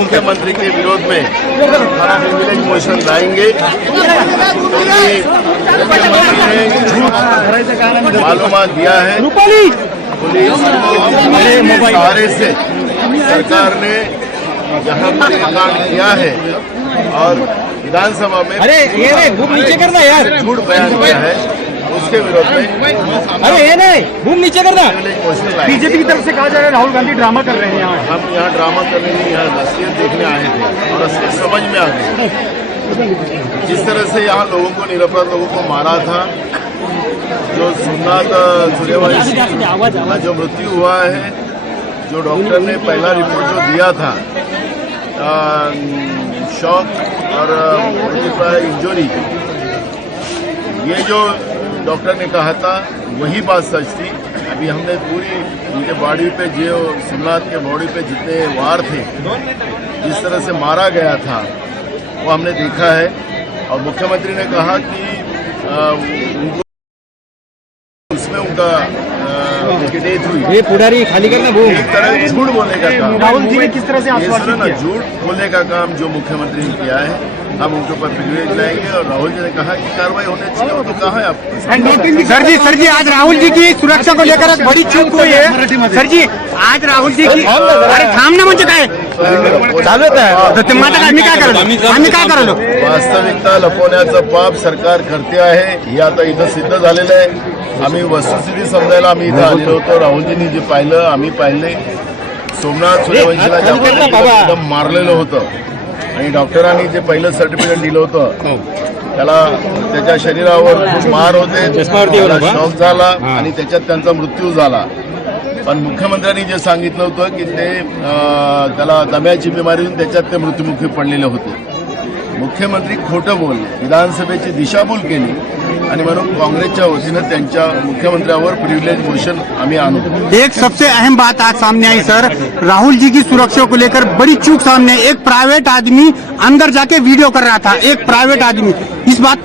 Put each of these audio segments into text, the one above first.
मुख्यमंत्री के विरोध में प्रिविलेज मोशन लाएंगे क्योंकि मुख्यमंत्री ने झूठ मालूमात दिया है। पुलिस के सहारे से सरकार ने जहां पर कांड किया है और विधानसभा में झूठ बयान किया है, उसके विरोध में नीचे करना। बीजेपी की तरफ से कहा जा रहा है राहुल गांधी ड्रामा कर रहे हैं यहाँ। हम यहाँ ड्रामा करने नहीं, यहाँ असलियत देखने आए थे और असलियत समझ में आ गई। जिस तरह से यहाँ लोगों को, निरपराध लोगों को मारा था, जो सोमनाथ सूर्यवंशी का जो मृत्यु हुआ है, जो डॉक्टर ने पहला रिपोर्ट जो दिया था शॉक और इंजरी, ये जो डॉक्टर ने कहा था वही बात सच थी। अभी हमने पूरी उनके बॉडी पे, जो सोमनाथ के बॉडी पे जितने वार थे, जिस तरह से मारा गया था, वो हमने देखा है। और मुख्यमंत्री ने कहा कि उनको उसमें उनका डेथ हुई। ये पुडारी खाली करना वो एक तरह झूठ बोलने का काम राहुल जी ने किस तरह से आश्वासन दिया? झूठ बोलने का काम जो मुख्यमंत्री ने किया है, हम उनके ऊपर प्रिविलेज लाएंगे। और राहुल जी ने कहा कि कार्रवाई होने चाहिए, वो तो कहा है आपको। सर जी आज राहुल जी की सुरक्षा को लेकर बड़ी चूक हुई है। सर जी आज राहुल जी की, अरे थांबना म्हणजे काय चालू आहे, आम्ही काय करायलो? वास्तविकता लपवण्याचं पाप सरकार करते आहे, हे आता इथं सिद्ध झालेलं आहे। आम्ही वस्तुस्थिती समजायला आम्ही इथं आलेलो होतो। राहुलजींनी जे पाहिलं, आम्ही पाहिले, सोमनाथ सूर्यवंशीला एकदम मारलेलं होतं आणि डॉक्टरांनी जे पहिलं सर्टिफिकेट दिलं होतं, त्याला त्याच्या शरीरावर खूप मार होते, शॉक झाला आणि त्याच्यात त्यांचा मृत्यू झाला। पण मुख्यमंत्र्यांनी जे सांगितलं होतं की ते त्याला दम्याची बिमारी होऊन त्याच्यात ते मृत्युमुखी पडलेले होते। मुख्यमंत्री खोटं बोलले, विधानसभेची दिशाभूल केली आणि म्हणून काँग्रेसच्या वतीनं त्यांच्या मुख्यमंत्र्यावर प्रिविलेज मोशन आम्ही आणू। एक सबसे अहम बात आज सामने आई सर, राहुल जी की सुरक्षा को लेकर बड़ी चूक सामने। एक प्राइवेट आदमी अंदर जाके वीडियो कर रहा था, एक प्राइवेट आदमी।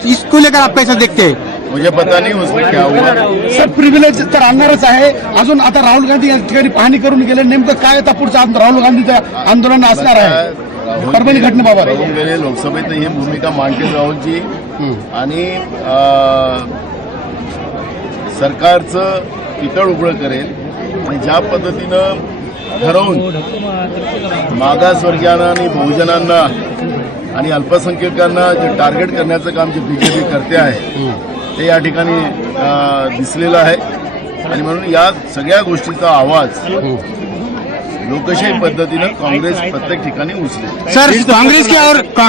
इसको लेकर आप कैसे देखते हैं? मुझे पता नहीं उसमें क्या हुआ। सर प्रिव्हिलेज तर आणणारच आहे। अजून आता राहुल गांधी या ठिकाणी पाहणी करून गेले, नेमकं काय आता पुढचं राहुल गांधीचं आंदोलन असणार आहे परभणी घटनेबाबत? गेले लोकसभेत ही भूमिका मांडतील राहुलजी आणि सरकारचं पितळ उघडं करेल आणि ज्या पद्धतीनं ठरवून मागासवर्गीयांना आणि बहुजनांना आणि अल्पसंख्याकांना जे टार्गेट करण्याचं काम जे बीजेपी करते आहे ते या ठिकाणी दिसलेलं आहे। आणि म्हणून या सगळ्या गोष्टीचा आवाज लोकशाही पद्धतीनं काँग्रेस प्रत्येक ठिकाणी उचलेल। सर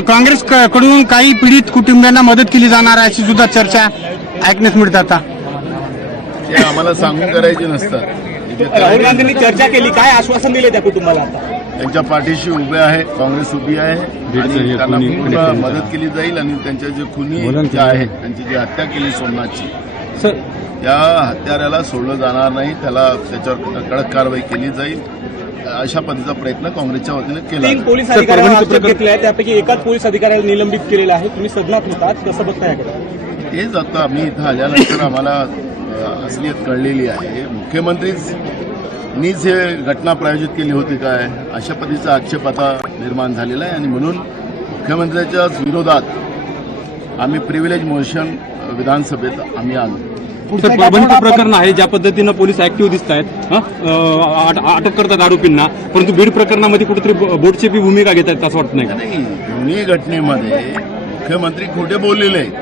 काँग्रेस कडून काही पीडित कुटुंबियांना मदत केली जाणार आहे अशी सुद्धा चर्चा ऐकण्यास मिळत आता। हे आम्हाला सांगून करायचे नसतात। राहुल गांधींनी चर्चा केली, काय आश्वासन दिले त्या कुटुंबाला? त्यांच्या पाठीशी उभे आहे, काँग्रेस उभी आहे आणि त्यांना पूर्ण मदत केली जाईल। आणि त्यांच्या जे खुनी जे आहेत, त्यांची जी हत्या केली सोमनाथची, त्या हत्याऱ्याला सोडलं जाणार नाही, त्याच्यावर कडक कारवाई केली जाईल, अशा पद्धतीचा प्रयत्न काँग्रेसच्या वतीने केला। 3 पोलीस अधिकाऱ्यांना आक्षेप घेतले आहे, त्यापैकी एकाच पोलीस अधिकाऱ्याला निलंबित केलेलं आहे। तुम्ही सदनात होतात, कसं बघताय? हेच आता आम्ही इथं आल्यानंतर आम्हाला असलियत कळलेली आहे। मुख्यमंत्रीनीच हे घटना प्रायोजित केली होती काय, अशा पद्धतीचा आक्षेप आता निर्माण झालेला आहे। आणि म्हणून मुख्यमंत्र्यांच्या विरोधात आम्ही प्रिविलेज मोशन विधानसभेत आम्ही आणू। सर परभणीचं प्रकरण आहे, ज्या पद्धतीनं पोलीस ऍक्टिव्ह दिसत आहेत, अटक करतात आरोपींना, परंतु बीड प्रकरणामध्ये कुठेतरी बोटची भूमिका घेत आहेत असं वाटत नाही? नाही, दोन्ही घटनेमध्ये मुख्यमंत्री खोटे बोललेले आहेत।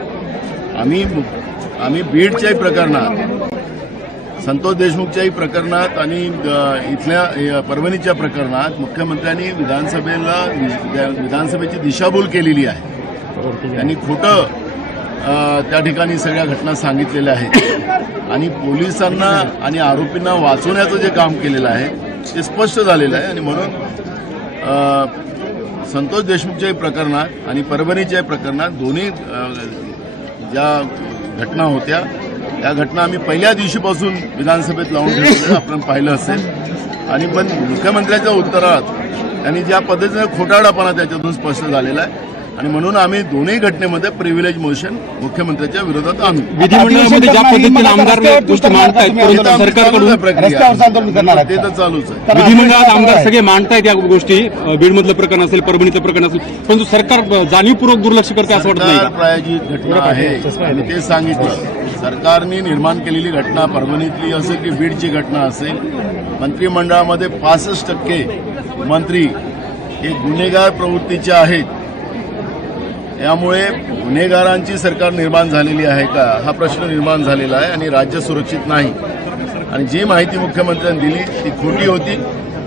आम्ही बीडच्याही प्रकरणात, संतोष देशमुखच्याही प्रकरणात आणि इथल्या परभणीच्या प्रकरणात मुख्यमंत्र्यांनी विधानसभेची दिशाभूल केलेली आहे। त्यांनी खोटं त्या ठिकाणी सगळ्या घटना सांगितलेल्या आहेत आणि पोलिसांना आणि आरोपींना वाचवण्याचं जे काम केलेलं आहे ते स्पष्ट झालेलं आहे। आणि म्हणून संतोष देशमुखच्याही प्रकरणात आणि परभणीच्याही प्रकरणात दोन्ही ज्या घटना होत्या त्या घटना आम्ही पहिल्या दिवशीपासून विधानसभेत लावून ठेवलेलं आपण पाहिलं असेल। आणि पण मुख्यमंत्र्यांच्या उत्तरात त्यांनी ज्या पद्धतीने खोटारडापणा त्याच्यातून स्पष्ट झालेला आहे, आणि म्हणून आम्ही दोन्ही घटनेमध्ये प्रिव्हिलेज मोशन मुख्यमंत्र्यांच्या विरोधात आणू. विधिमंडळामध्ये ज्या पद्धतीने आमदार गोष्टी मांडतायत परंतु सरकारकडून रस्त्यावरच आंदोलन करणार ते तर चालूच आहे. विधिमंडळात आमदार सगळे मांडतायत या गोष्टी, बीडमधलं प्रकरण असेल, परभणीचं प्रकरण असेल, परंतु सरकार जाणीवपूर्वक दुर्लक्ष करते असं वाटत नाही सरकार का? प्रायोजित घटना आहे आणि ते सांगितलं. सरकारने निर्माण केलेली घटना परभणीतली असेल की बीडची घटना असेल, मंत्रिमंडळामध्ये 65% मंत्री हे गुन्हेगार प्रवृत्तीचे आहेत. यामुळे गुन्हेगारांची सरकार निर्माण झालेली आहे का हा प्रश्न निर्माण झालेला आहे आणि राज्य सुरक्षित नाही. आणि जी माहिती मुख्यमंत्र्यांनी दिली ती खोटी होती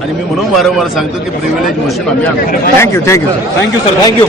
आणि मी म्हणून वारंवार सांगतो की प्रिव्हिलेज मोशन आम्ही आणतो. Thank you thank you sir, thank you.